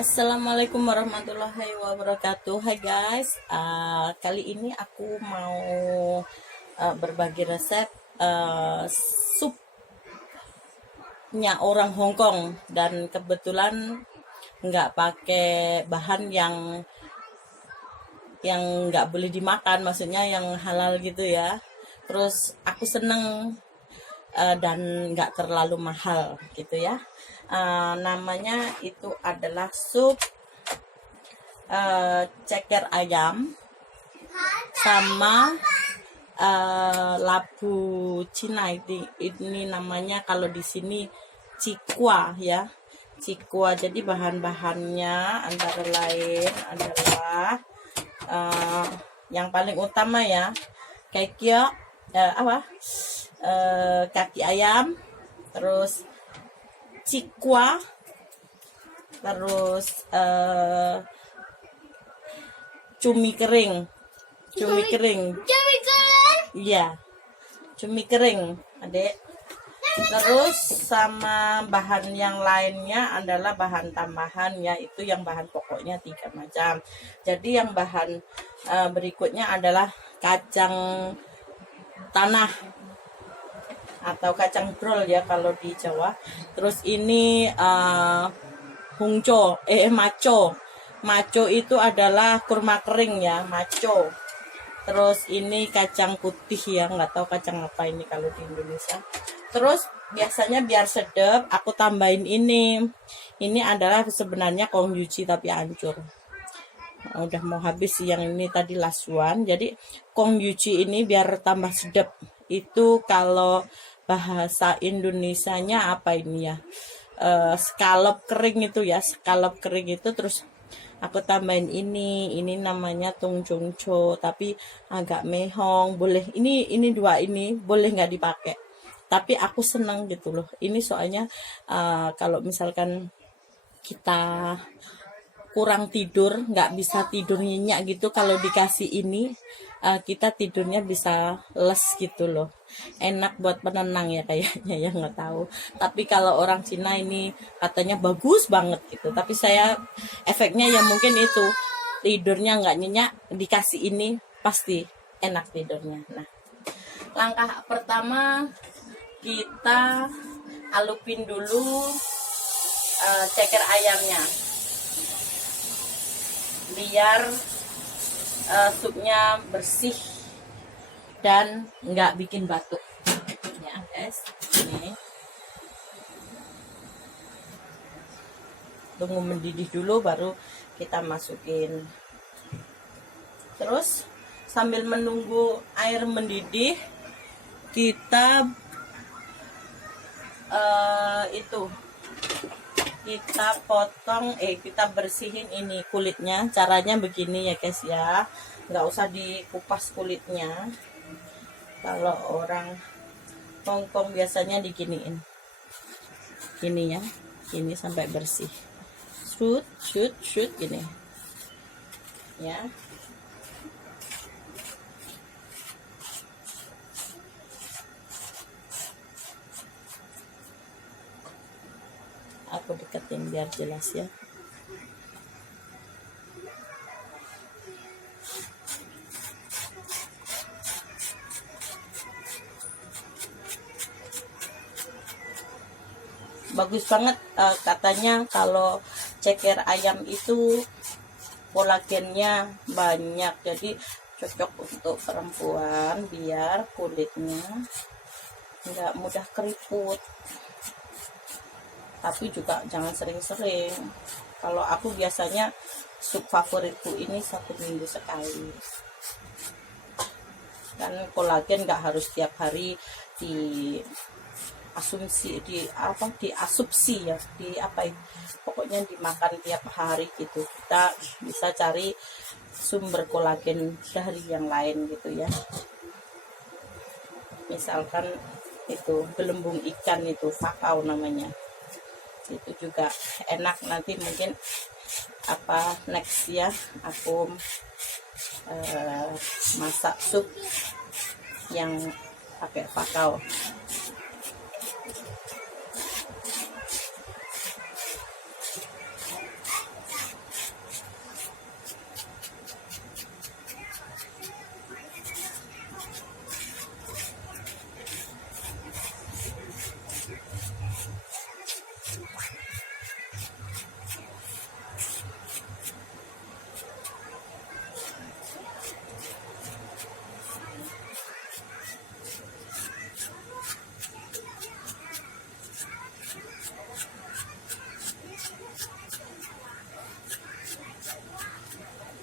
Assalamualaikum warahmatullahi wabarakatuh. Hai guys, kali ini aku mau berbagi resep supnya orang Hong Kong, dan kebetulan nggak pakai bahan yang nggak boleh dimakan, maksudnya yang halal gitu ya. Terus aku seneng dan nggak terlalu mahal gitu ya. Namanya itu adalah sup ceker ayam sama labu Cina. Ini namanya kalau di sini cikwa ya, cikwa. Jadi bahan-bahannya antara lain adalah yang paling utama ya, kekio, kaki ayam, terus cikwa, terus cumi kering, iya, cumi kering, adek. Terus sama bahan yang lainnya adalah bahan tambahan, yaitu yang bahan pokoknya 3 macam. Jadi yang bahan berikutnya adalah kacang tanah atau kacang brol ya kalau di Jawa. Terus ini maco itu adalah kurma kering ya, maco. Terus ini kacang putih ya, nggak tahu kacang apa ini kalau di Indonesia. Terus biasanya biar sedap aku tambahin ini adalah sebenarnya kongyuji tapi hancur. Udah mau habis yang ini tadi last one. Jadi kongyuji ini biar tambah sedap. Itu kalau bahasa Indonesianya apa ini ya, scallop kering itu ya, scallop kering itu. Terus aku tambahin ini namanya tungcungco, tapi agak mehong. Boleh ini dua ini boleh nggak dipakai, tapi aku seneng gitu loh. Ini soalnya kalau misalkan kita kurang tidur, nggak bisa tidur nyenyak gitu, kalau dikasih ini kita tidurnya bisa les gitu loh. Enak buat penenang ya kayaknya ya, nggak tahu. Tapi kalau orang Cina ini katanya bagus banget gitu. Tapi saya efeknya ya mungkin itu, tidurnya nggak nyenyak, dikasih ini pasti enak tidurnya. Nah, langkah pertama kita alupin dulu ceker ayamnya biar supnya bersih dan nggak bikin batuk ya guys. Ini tunggu mendidih dulu baru kita masukin. Terus sambil menunggu air mendidih, kita kita potong, kita bersihin ini kulitnya. Caranya begini ya guys ya, nggak usah dikupas kulitnya. Kalau orang Hongkong biasanya diginiin, gini ya, gini sampai bersih, shoot gini ya. Aku deketin biar jelas ya. Bagus banget katanya kalau ceker ayam itu kolagennya banyak, jadi cocok untuk perempuan biar kulitnya nggak mudah keriput. Tapi juga jangan sering-sering. Kalau aku biasanya sup favoritku ini 1 minggu sekali. Dan kolagen nggak harus tiap hari diasupsi ya, pokoknya dimakan tiap hari gitu. Kita bisa cari sumber kolagen dari yang lain gitu ya. Misalkan itu gelembung ikan, itu fakau namanya, itu juga enak. Nanti mungkin next ya aku masak sup yang pakai fakau.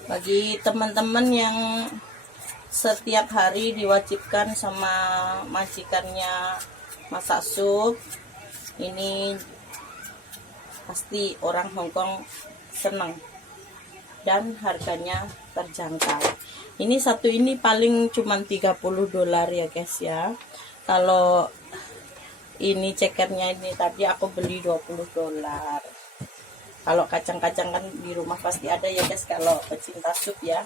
Bagi teman-teman yang setiap hari diwajibkan sama majikannya masak sup, ini pasti orang Hongkong senang dan harganya terjangkau. Ini satu ini paling cuma 30 dolar ya guys ya. Kalau ini cekernya ini tadi aku beli 20 dolar. Kalau kacang-kacang kan di rumah pasti ada ya guys, kalau pecinta sup ya.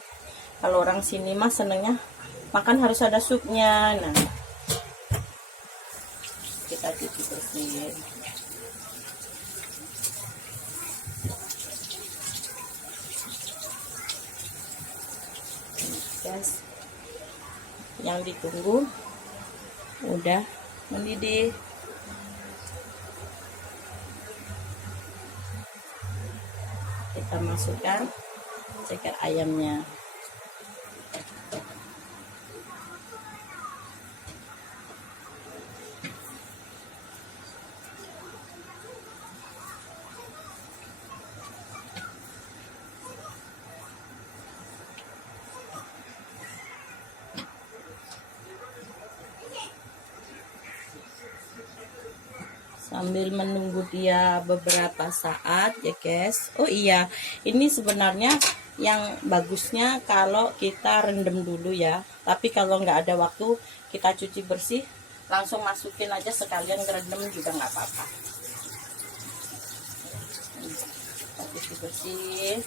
Kalau orang sini mah senengnya makan harus ada supnya. Nah, kita cuci bersih. Guys, yang ditunggu udah mendidih. Kita masukkan ceker ayamnya. Sambil menunggu dia beberapa saat ya guys. Oh iya, ini sebenarnya yang bagusnya kalau kita rendam dulu ya. Tapi kalau nggak ada waktu, kita cuci bersih, langsung masukin aja sekalian ngerendam juga nggak apa-apa. Kita cuci bersih.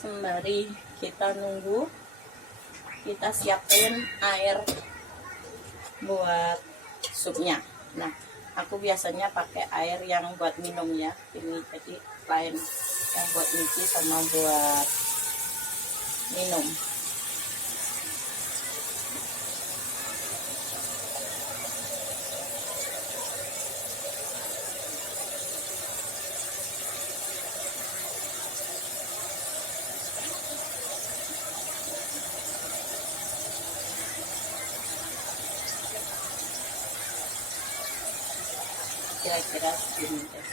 Sembari kita nunggu, kita siapin air buat supnya. Nah, aku biasanya pakai air yang buat minum ya. Ini jadi lain yang buat nyuci sama buat minum. Kira-kira segini guys,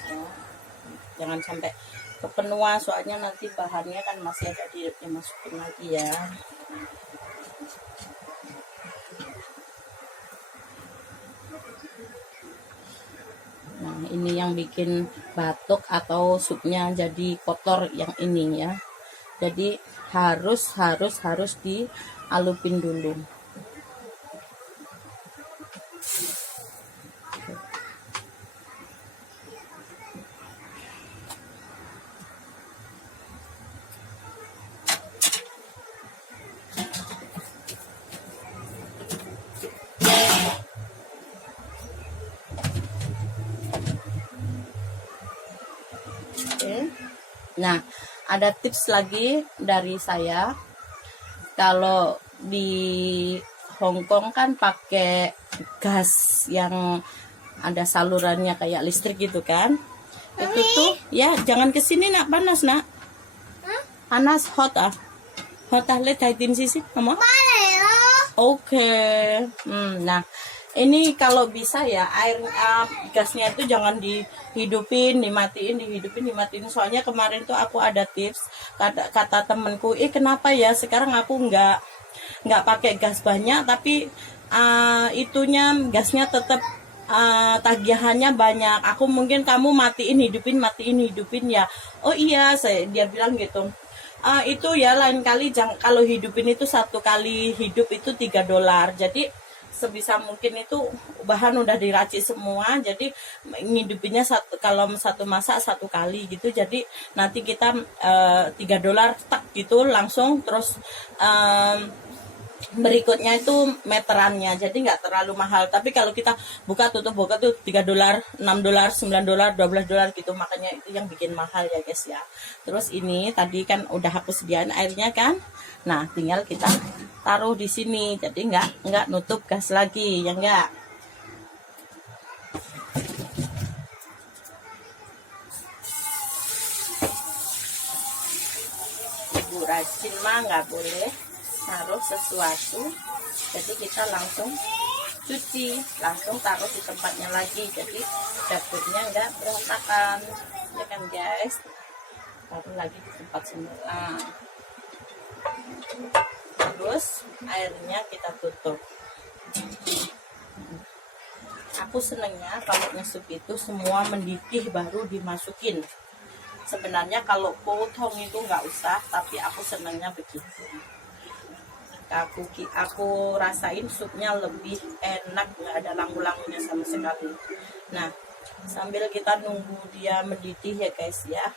jangan sampai kepenuhan, soalnya nanti bahannya kan masih ada dimasukin lagi ya. Nah, ini yang bikin batuk atau supnya jadi kotor yang ini ya. Jadi harus dialupin dulu. Nah, ada tips lagi dari saya. Kalau di Hongkong kan pakai gas yang ada salurannya kayak listrik gitu kan. Mami? Itu tuh ya jangan kesini nak, panas nak. Panas, hot ah. Hot ah, lihat haitin sisi, kamu. Oke. Nah, ini kalau bisa ya air gasnya itu jangan dihidupin, dimatiin. Soalnya kemarin tuh aku ada tips, kata temenku, kenapa ya sekarang aku nggak pakai gas banyak, tapi itunya gasnya tetap tagihannya banyak. Aku mungkin kamu matiin hidupin ya. Oh iya, dia bilang gitu. Itu ya lain kali kalau hidupin itu satu kali hidup itu 3 dolar. Jadi sebisa mungkin itu bahan udah diracik semua, jadi ngidupinnya kalau satu masak satu kali gitu. Jadi nanti kita 3 dolar tak gitu langsung, terus berikutnya itu meterannya, jadi nggak terlalu mahal. Tapi kalau kita buka tuh $3, $6, $9, $12 gitu, makanya itu yang bikin mahal ya guys ya. Terus ini tadi kan udah aku sediain airnya kan, nah tinggal kita taruh di sini, jadi nggak nutup gas lagi ya enggak. Ibu rajin mah nggak boleh taruh sesuatu, jadi kita langsung cuci, langsung taruh di tempatnya lagi, jadi dapurnya nggak berantakan ya kan guys. Taruh lagi di tempat semula, terus airnya kita tutup. Aku senengnya kalau ngesup itu semua mendidih baru dimasukin. Sebenarnya kalau potong itu nggak usah, tapi aku senengnya begitu. Aku rasain supnya lebih enak, nggak ada langu-langunya sama sekali. Nah, sambil kita nunggu dia mendidih ya guys ya,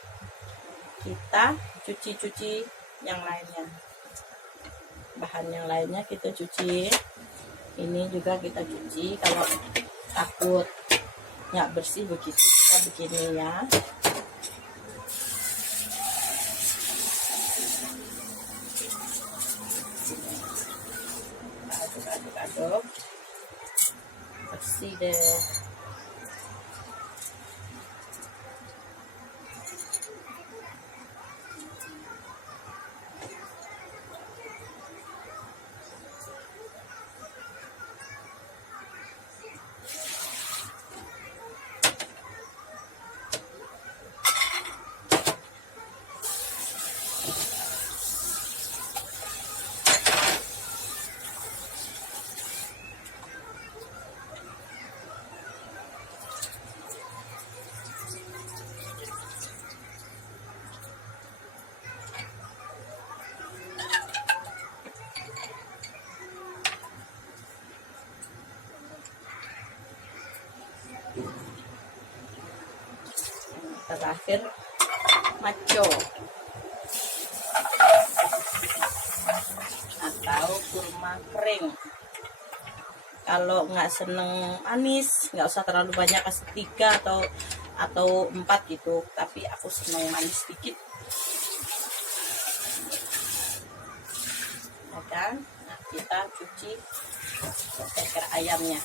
kita cuci yang lainnya. Bahan yang lainnya kita cuci. Ini juga kita cuci, kalau takut nggak bersih begitu kita begini ya. Aduk-aduk bersih deh. Terakhir maco atau kurma kering. Kalau nggak seneng manis, nggak usah terlalu banyak, kasih 3 atau 4 gitu, tapi aku seneng manis sedikit ya kan. Nah, kita cuci ceker ayamnya.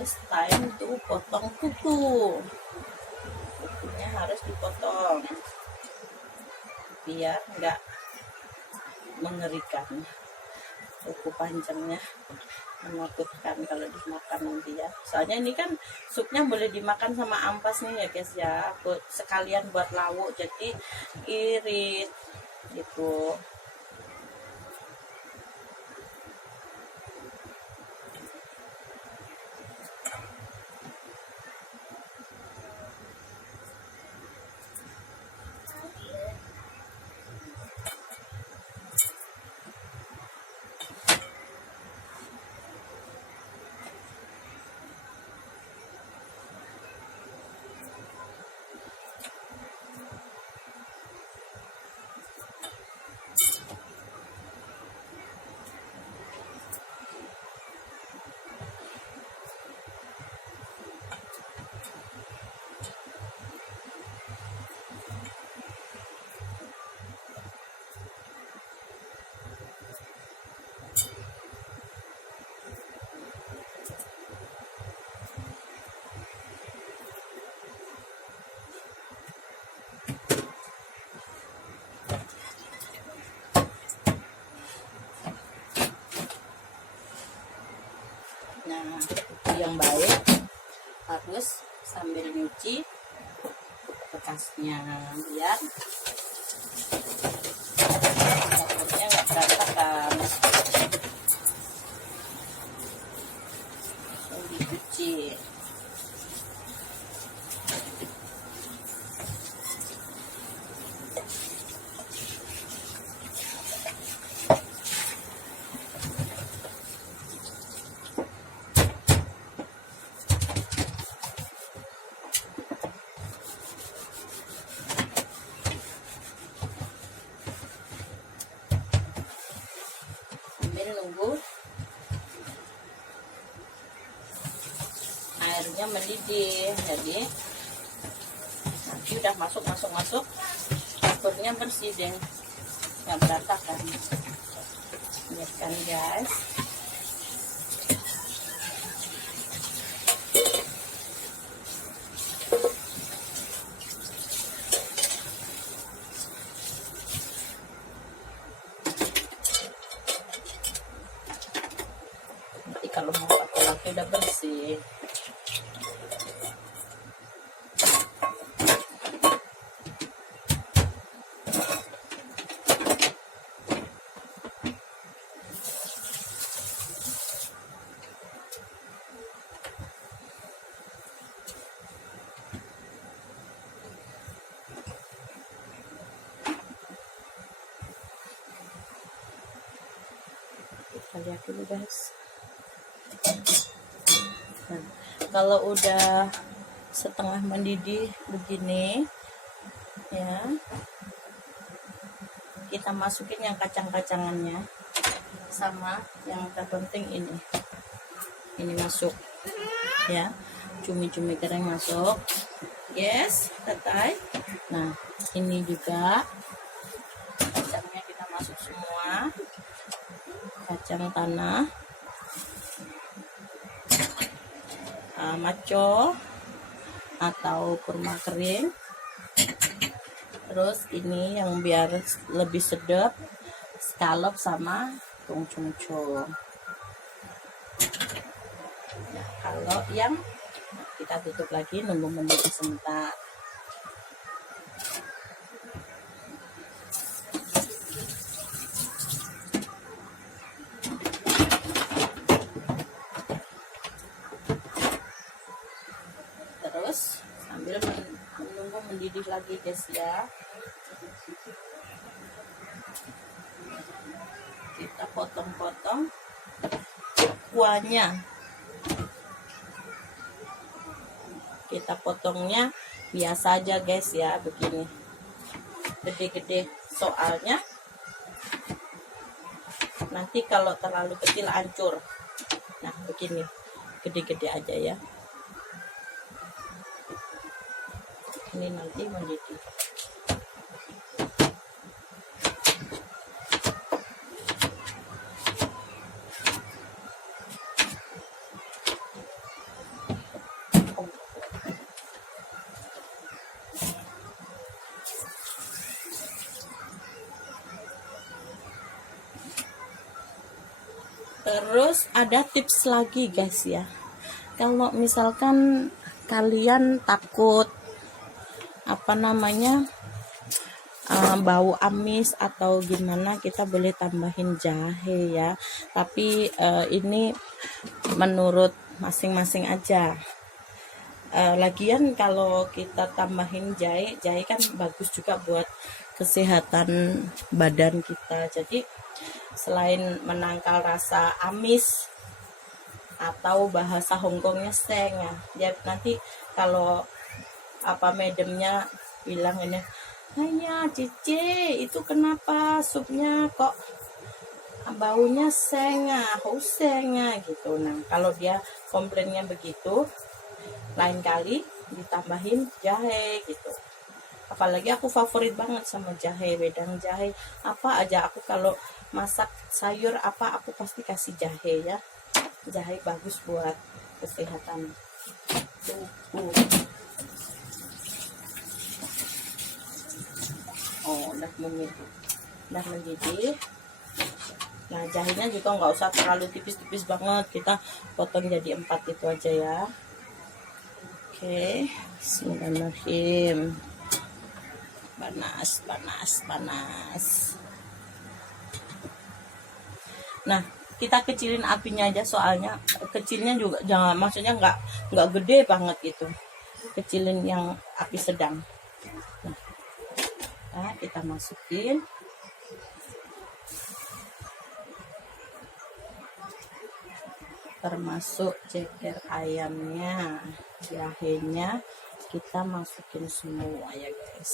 Terus time tuh potong kukunya harus dipotong biar nggak mengerikan. Kuku panjangnya menakutkan kalau dimakan nanti ya, soalnya ini kan supnya boleh dimakan sama ampas nih ya guys ya, sekalian buat lauk, jadi irit gitu. Nah, yang baik harus sambil nyuci bekasnya biar dapurnya nggak berantakan. biji. Sambil nunggu airnya mendidih. Jadi nanti udah masuk dapurnya bersih deh, nggak berantakan. Lihat kan guys. Nanti kalau mau pakai lagi udah bersih. Kita lihat dulu guys. Nah, kalau udah setengah mendidih begini ya, kita masukin yang kacang-kacangannya sama yang terpenting ini masuk ya, cumi-cumi kering masuk. Yes, tetai. Nah, ini juga kacangnya kita masuk semua, kacang tanah, maco atau kurma kering. Terus ini yang biar lebih sedap, scallop sama cung-cung. Nah, kalau yang kita tutup lagi, nunggu mendidih sebentar. Terus sambil menunggu mendidih lagi guys ya, kita potong-potong kuahnya. Kita potongnya biasa aja guys ya, begini gede-gede, soalnya nanti kalau terlalu kecil hancur. Nah begini gede-gede aja ya, ini nanti mendidih. Terus ada tips lagi guys ya, kalau misalkan kalian takut bau amis atau gimana, kita boleh tambahin jahe ya, tapi ini menurut masing-masing aja. Lagian kalau kita tambahin jahe kan bagus juga buat kesehatan badan kita. Jadi selain menangkal rasa amis atau bahasa Hongkongnya seng ya, dia nanti kalau medemnya bilang ini, hanya Cici itu kenapa supnya kok baunya seng gitu. Nah kalau dia komplainnya begitu, lain kali ditambahin jahe gitu. Apalagi aku favorit banget sama jahe, wedang jahe, apa aja aku kalau masak sayur aku pasti kasih jahe ya. Jahe bagus buat kesehatan tubuh. Oh, udah mendidih. Nah jahenya juga nggak usah terlalu tipis-tipis banget, kita potong jadi 4 itu aja ya. Oke, bismillahirrahmanirrahim. Panas. Nah kita kecilin apinya aja, soalnya kecilnya juga jangan, maksudnya nggak gede banget gitu, kecilin yang api sedang. Nah, kita masukin. Termasuk ceker ayamnya, jahenya kita masukin semua ya guys.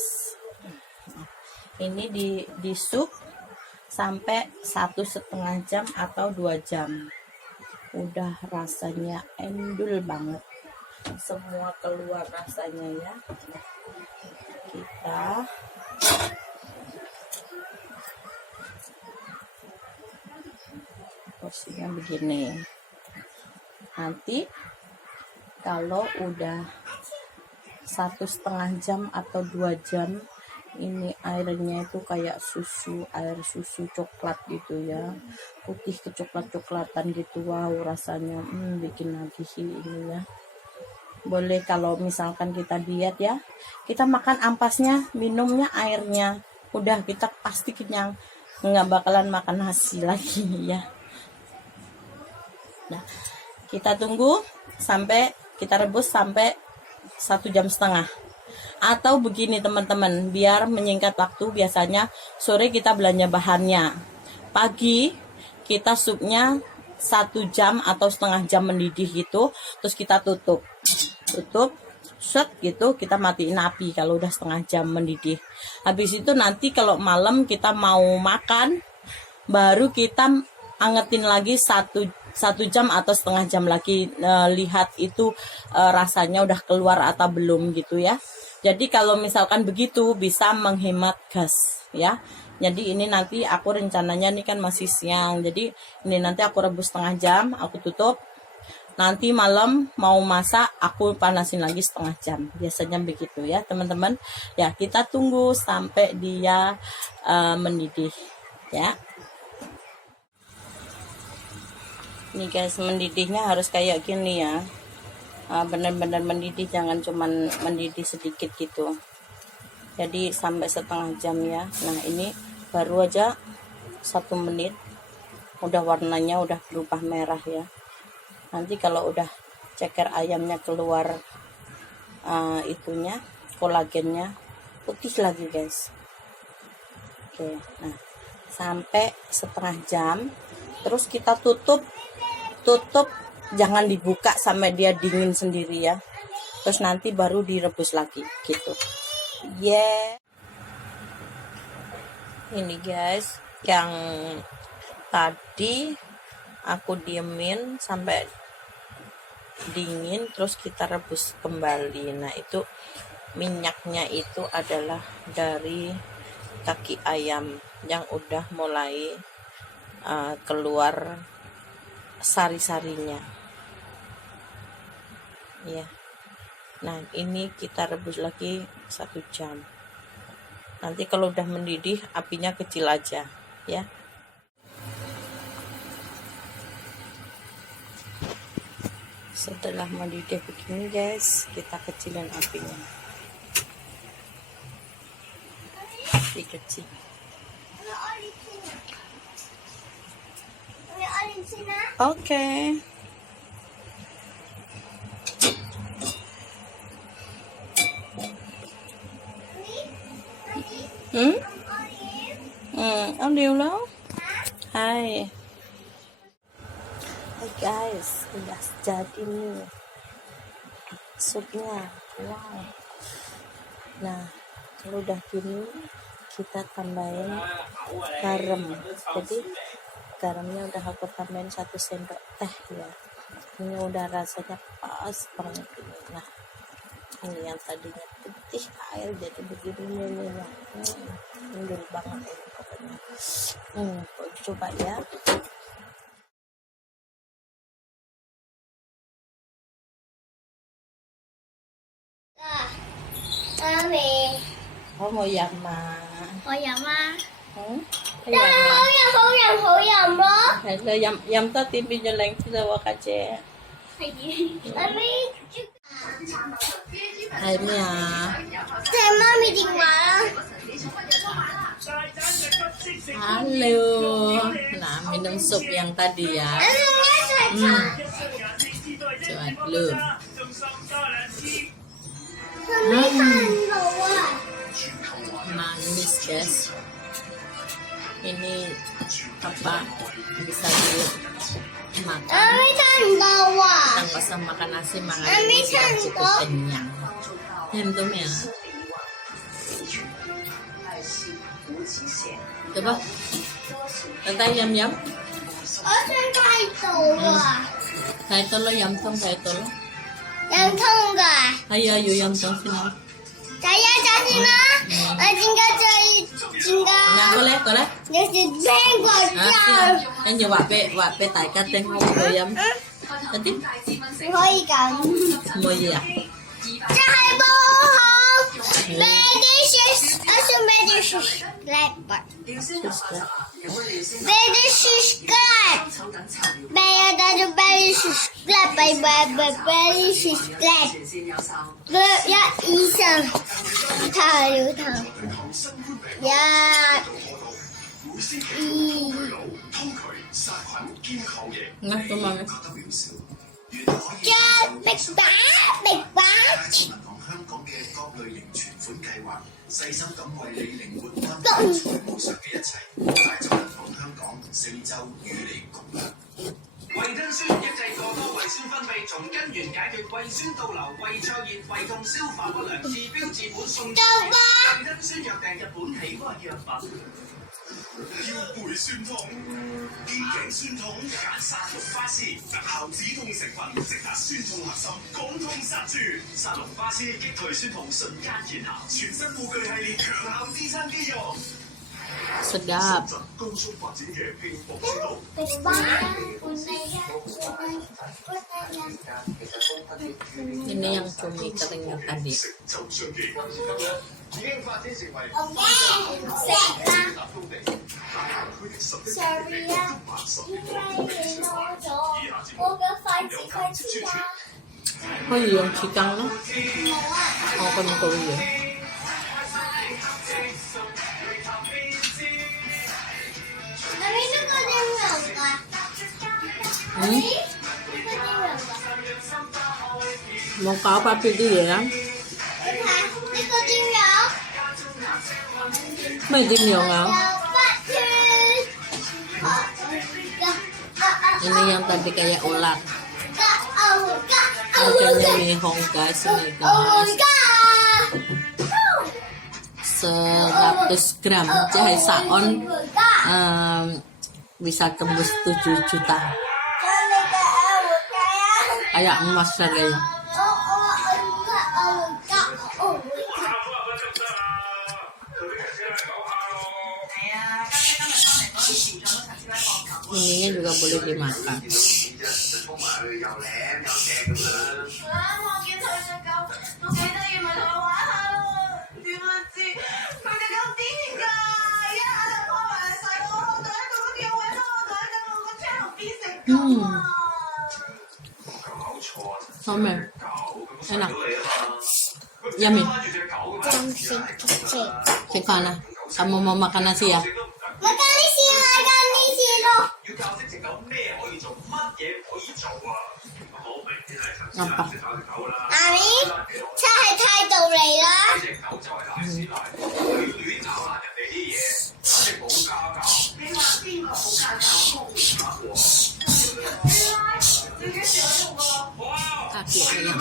Nah, ini di sup sampai 1,5 jam atau 2 jam. Udah rasanya endul banget, semua keluar rasanya ya. Kita porsinya begini. Nanti kalau udah 1,5 jam atau 2 jam, ini airnya itu kayak susu, air susu coklat gitu ya, putih kecoklat-coklatan gitu. Wow, rasanya bikin nagih ini ya. Boleh kalau misalkan kita diet ya, kita makan ampasnya, minumnya airnya, udah kita pasti kenyang, nggak bakalan makan nasi lagi ya. Nah, kita tunggu sampai kita rebus sampai 1,5 jam. Atau begini teman-teman, biar menyingkat waktu, biasanya sore kita belanja bahannya, pagi kita supnya 1 jam atau 1/2 jam mendidih gitu, terus kita tutup set gitu, kita matiin api kalau udah 1/2 jam mendidih. Habis itu nanti kalau malam kita mau makan, baru kita angetin lagi 1 jam atau 1/2 jam lagi, lihat itu rasanya udah keluar atau belum gitu ya. Jadi kalau misalkan begitu bisa menghemat gas ya. Jadi ini nanti aku rencananya nih kan masih siang, jadi ini nanti aku rebus 1/2 jam, aku tutup. Nanti malam mau masak aku panasin lagi 1/2 jam. Biasanya begitu ya teman-teman. Ya, kita tunggu sampai dia mendidih ya. Nih guys, mendidihnya harus kayak gini ya, benar-benar mendidih, jangan cuman mendidih sedikit gitu. Jadi sampai 1/2 jam ya. Nah, ini baru aja 1 menit udah warnanya udah berubah merah ya. Nanti kalau udah ceker ayamnya keluar itunya, kolagennya putih lagi guys. Oke, nah sampai 1/2 jam, terus kita tutup, jangan dibuka sampai dia dingin sendiri ya. Terus nanti baru direbus lagi gitu. Ini guys, yang tadi aku diemin sampai dingin, terus kita rebus kembali. Nah, itu minyaknya itu adalah dari kaki ayam yang udah mulai keluar sari-sarinya ya. Nah, ini kita rebus lagi 1 jam. Nanti kalau udah mendidih apinya kecil aja ya. Setelah mendidih begini guys, kita kecilin apinya, dikecil. Oke. Olive. Hai. Hai guys, udah jadi nih supnya. Wow. Nah, kalau udah gini kita tambahin garam. Jadi garamnya udah aku tambahin 1 sendok teh ya. Ini udah rasanya pas banget ini. Nah, ini yang tadinya putih air jadi begini nih ya. Endul banget ini pokoknya. Coba ya. Có mùi dầm mà. Mùi dầm à? Cái dầm mà. Hổ dầm đó. Rồi dầm tới tim bây giờ lên tới qua cà chè. Hay gì? Hay mi à. Thế mami điện thoại. Halo. Nah, minum sup yang tadi ya. Coba dulu. Manis guys. Ini apa bisa dimakan tanpa usah makan nasi, makan ini sudah cukup kenyang. Hentum ya. Coba tentang yam-yam. Saya tolong yam tong, saya tolong. Ayo yam tong sini. Nah, boleh. Anh giờ vạ pe tại cá tên không rồi yam. Tiếp. Mua gì à? Ngắt tụi mình.胃吞酸抑制過多胃酸分泌，從根源解決胃酸倒流、胃脹熱、胃痛、消化不良，治標治本送胃吞酸藥訂日本喜愛藥品。腰背酸痛、肩頸酸痛，揀沙龍花絲，特效止痛成分，直達酸痛核心，趕痛殺住。沙龍花絲擊退酸痛，瞬間見效，全身護具系列強效支撐肌肉。 Sedap. Ini yang cumi keringnya tadi. Oh iya, yang cikang lah. Oh, kan kau iya. Mau kau apa pilih ya? Mấy tim nhiều không? Ini yang tadi kayak ulat. Harganya mehong guys, ini guys. 100 gram jahe saon bisa tembus 7 juta. Kayak emas harganya. Ininya juga boleh dimakan. Sommer. Enak. Yummy. Cikana, kamu mau makan nasi ya? Apa? Ami, 真係態度嚟啦。Kaki ayam.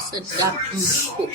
Sedap empuk.